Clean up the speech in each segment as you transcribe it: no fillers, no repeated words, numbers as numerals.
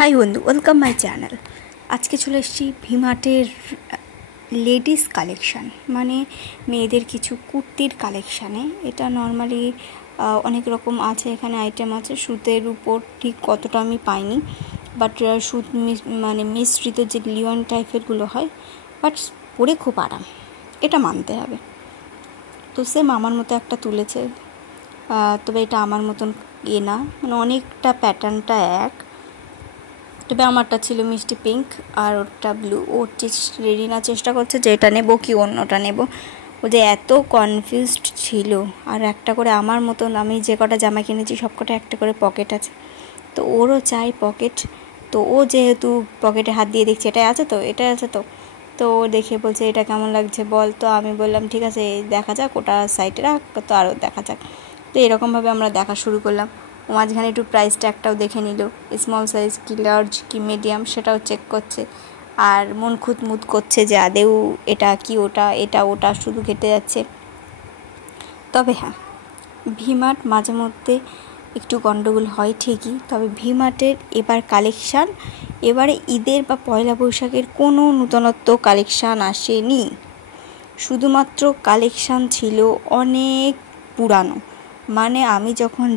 High বন্ধু, welcome my channel. আজকে চলে এসেছি ভিমার্টের লেডিস কালেকশান, মানে মেয়েদের কিছু কুর্তির কালেকশানে। এটা নর্মালি অনেক রকম আছে, এখানে আইটেম আছে। সুতের উপর ঠিক কতটা আমি পাইনি, বাট সুত মানে মিশ্রিত যে লিওন টাইপেরগুলো হয়, বাট পরে খুব আরাম, এটা মানতে হবে। তো সেম আমার মতো একটা তুলেছে, তবে এটা আমার মতন না, মানে অনেকটা প্যাটার্নটা এক, তবে আমারটা ছিল মিষ্টি পিঙ্ক আর ওরটা ব্লু। ওর রেডিনা চেষ্টা করছে যে এটা নেবো কি অন্যটা নেব, ও যে এত কনফিউজড ছিল। আর একটা করে আমার মতন আমি যে কটা জামা কিনেছি সব কটা একটা করে পকেট আছে, তো ওরও চাই পকেট। তো ও যেহেতু পকেটে হাত দিয়ে দেখছে এটা আছে তো, এটা আছে তো, তো ও দেখে বলছে এটা কেমন লাগছে বল। তো আমি বললাম ঠিক আছে দেখা যাক, ওটা সাইডে রাখ, তো আরও দেখা যাক। তো এরকমভাবে আমরা দেখা শুরু করলাম। ও মাঝখানে একটু প্রাইস ট্যাগটাও দেখে নিল, স্মল সাইজ কি লার্জ কি মিডিয়াম সেটাও চেক করছে। আর মন খুঁতমুত করছে যে আদেও এটা কি ওটা, এটা ওটা শুধু ঘেটে যাচ্ছে। তবে হ্যাঁ, ভিমার্ট মাঝে মধ্যে একটু গন্ডগোল হয় ঠিকই, তবে ভিমার্টের এবার কালেকশান, এবারে ঈদের বা পয়লা বৈশাখের কোনো নূতনত্ব কালেকশান আসেনি, শুধুমাত্র কালেকশান ছিল অনেক পুরানো। মানে আমি যখন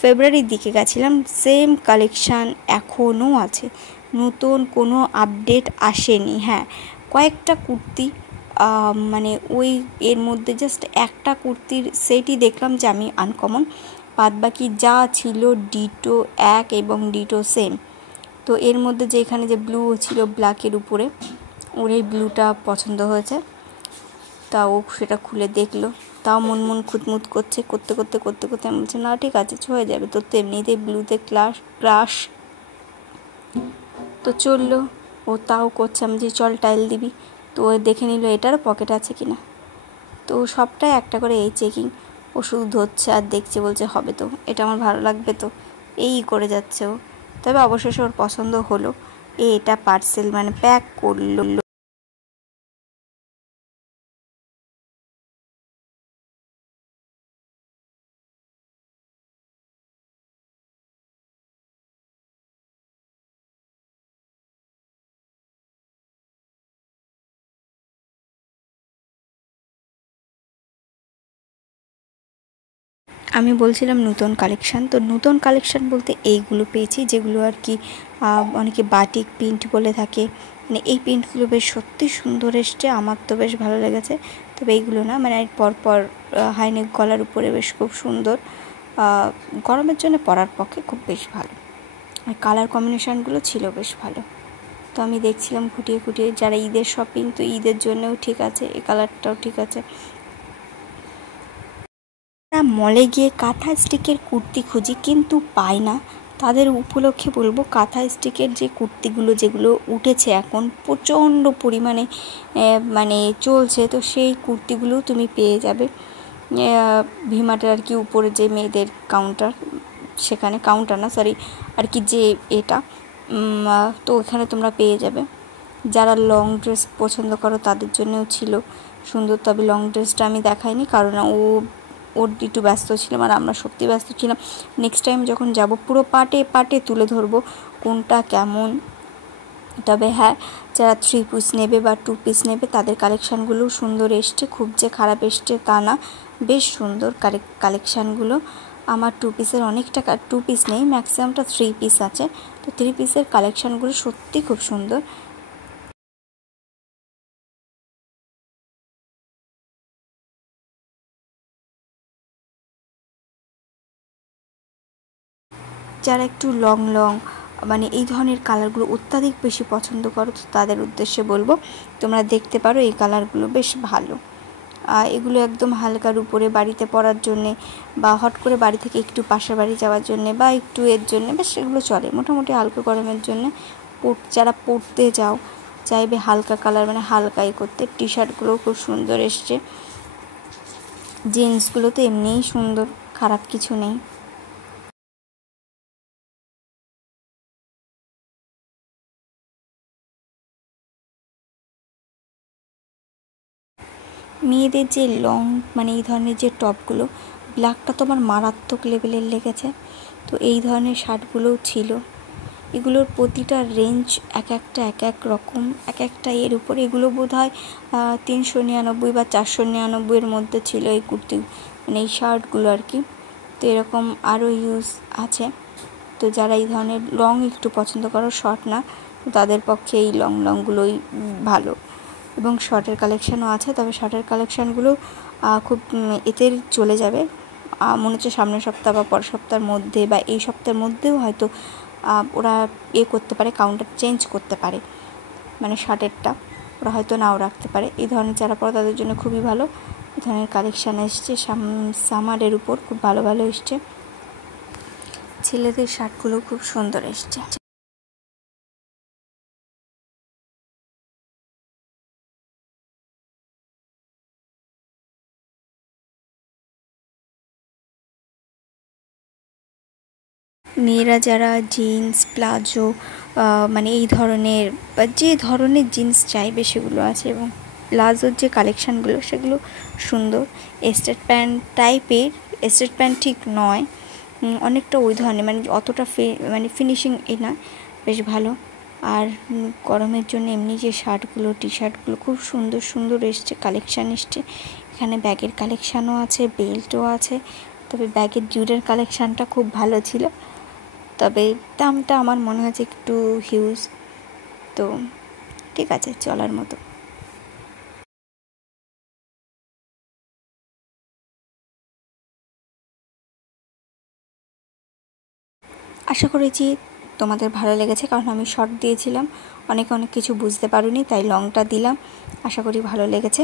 ফেব্রুয়ারির দিকে গেছিলাম, সেম কালেকশান এখনও আছে, নতুন কোনো আপডেট আসেনি। হ্যাঁ, কয়েকটা কুর্তি, মানে ওই এর মধ্যে জাস্ট একটা কুর্তির সেটই দেখলাম যে আমি আনকমন, বাদবাকি যা ছিল ডিটো এক এবং ডিটো সেম। তো এর মধ্যে যে এখানে যে ব্লু ছিল ব্ল্যাকের উপরে, ওর এই ব্লুটা পছন্দ হয়েছে, তা ও সেটা খুলে দেখলো, তাও মন খুঁতমুত করছে, করতে আমি বলছি না ঠিক আছে হয়ে যাবে, তোর তো এমনিতেই ব্লুতে ক্রাশ। তো চললো, ও তাও করছে, আমি যে চল টাইল দিবি। তো ও দেখে নিল এটারও পকেট আছে কিনা, তো সবটাই একটা করে এই চেকিং। ও শুধু ধরছে আর দেখছে, বলছে হবে তো, এটা আমার ভালো লাগবে তো, এই করে যাচ্ছে ও। তবে অবশেষে ওর পছন্দ হলো, এটা পার্সেল মানে প্যাক করলো। আমি বলছিলাম নতুন কালেকশান, তো নতুন কালেকশান বলতে এইগুলো পেয়েছি, যেগুলো আর কি অনেকে বাটিক প্রিন্ট বলে থাকে। মানে এই প্রিন্টগুলো বেশ সত্যি সুন্দর এসছে, আমার তো বেশ ভালো লেগেছে। তবে এইগুলো না, মানে পরপর হাইনেক গলার উপরে বেশ খুব সুন্দর, গরমের জন্য পরার পক্ষে খুব বেশ ভালো। আর কালার কম্বিনেশানগুলো ছিল বেশ ভালো। তো আমি দেখছিলাম খুঁটিয়ে যারা ঈদের শপিং, তো ঈদের জন্যও ঠিক আছে, এই কালারটাও ঠিক আছে। মলে গিয়ে কাঁথা স্টিকের কুর্তি খুঁজি কিন্তু পাই না, তাদের উপলক্ষে বলবো কাঁথা স্টিকের যে কুর্তিগুলো যেগুলো উঠেছে এখন প্রচণ্ড পরিমাণে মানে চলছে, তো সেই কুর্তিগুলো তুমি পেয়ে যাবে ভিমার্টের আর কি উপরে যে মেয়েদের কাউন্টার, সেখানে কাউন্টার না সরি আর কি যে এটা, তো ওখানে তোমরা পেয়ে যাবে। যারা লং ড্রেস পছন্দ করো তাদের জন্যও ছিল সুন্দর, তবে লং ড্রেসটা আমি দেখাইনি কারণ ওর একটু ব্যস্ত ছিলাম আর আমরা সত্যি ব্যস্ত ছিলাম। নেক্সট টাইম যখন যাব পুরো পার্টে তুলে ধরবো কোনটা কেমন। তবে হ্যাঁ, যারা 3 পিস নেবে বা 2 পিস নেবে তাদের কালেকশানগুলো সুন্দর এসছে, খুব যে খারাপ এসছে তা না, বেশ সুন্দর কালেকশানগুলো। আমার 2 পিসের অনেকটা 2 পিস নেই, ম্যাক্সিমামটা 3 পিস আছে, তো 3 পিসের কালেকশানগুলো সত্যি খুব সুন্দর। যারা একটু লং মানে এই ধরনের কালারগুলো অত্যাধিক বেশি পছন্দ করো, তো তাদের উদ্দেশ্যে বলবো তোমরা দেখতে পারো, এই কালারগুলো বেশ ভালো। এগুলো একদম হালকার উপরে বাড়িতে পরার জন্যে, বা হট করে বাড়ি থেকে একটু পাশের বাড়ি যাওয়ার জন্যে, বা একটু এর জন্যে বেশ এগুলো চলে মোটামুটি হালকা গরমের জন্যে। যারা পরতে যাও চাইবে হালকা কালার মানে হালকাই করতে, টি শার্টগুলোও খুব সুন্দর এসছে, জিন্সগুলো তো এমনিই সুন্দর, খারাপ কিছু নেই। মেয়েদের যে লং মানে এই ধরনের যে টপগুলো, ব্ল্যাকটা তো আমার মারাত্মক লেভেলের লেগেছে, তো এই ধরনের শার্টগুলোও ছিল। এগুলোর প্রতিটা রেঞ্জ এক এক রকম, এক একটা এর উপর। এগুলো বোধ হয় 399 বা 499-এর মধ্যে ছিল এই কুর্তি, মানে এই শার্টগুলো আর কি। তো এরকম আরও ইউজ আছে। তো যারা এই ধরনের লং একটু পছন্দ করো, শর্ট না, তাদের পক্ষে এই লংগুলোই ভালো। এবং শর্টের কালেকশানও আছে, তবে শর্টের কালেকশানগুলো খুব এতে চলে যাবে মনে হচ্ছে সামনের সপ্তাহ বা পরের সপ্তাহের মধ্যে, বা এই সপ্তাহের মধ্যেও হয়তো ওরা করতে পারে, কাউন্টার চেঞ্জ করতে পারে, মানে শার্টেরটা ওরা হয়তো নাও রাখতে পারে। এই ধরনের যারা পড়ে তাদের জন্য খুবই ভালো। এই ধরনের কালেকশান এসছে সামারের উপর, খুব ভালো ভালো এসছে। ছেলেদের শার্টগুলো খুব সুন্দর এসছে। মেয়েরা যারা জিন্স, প্লাজো, মানে এই ধরনের বা যে ধরনের জিন্স চাইবে সেগুলো আছে। এবং প্লাজোর যে কালেকশানগুলো সেগুলো সুন্দর, স্ট্রেট প্যান্ট টাইপের, স্ট্রেট প্যান্ট ঠিক নয়, অনেকটা ওই ধরনের, মানে অতটা মানে ফিনিশিং না, বেশ ভালো। আর গরমের জন্য এমনি যে শার্টগুলো, টি শার্টগুলো খুব সুন্দর সুন্দর এসছে, কালেকশান এসছে। এখানে ব্যাগের কালেকশানও আছে, বেল্টও আছে। তবে ব্যাগের জুড়ের কালেকশানটা খুব ভালো ছিল, তবে দামটা আমার মনে হচ্ছে একটু হিউজ। তো ঠিক আছে, চলার মতো। আশা করেছি তোমাদের ভালো লেগেছে, কারণ আমি শর্ট দিয়েছিলাম, অনেক কিছু বুঝতে পারিনি, তাই লংটা দিলাম। আশা করি ভালো লেগেছে।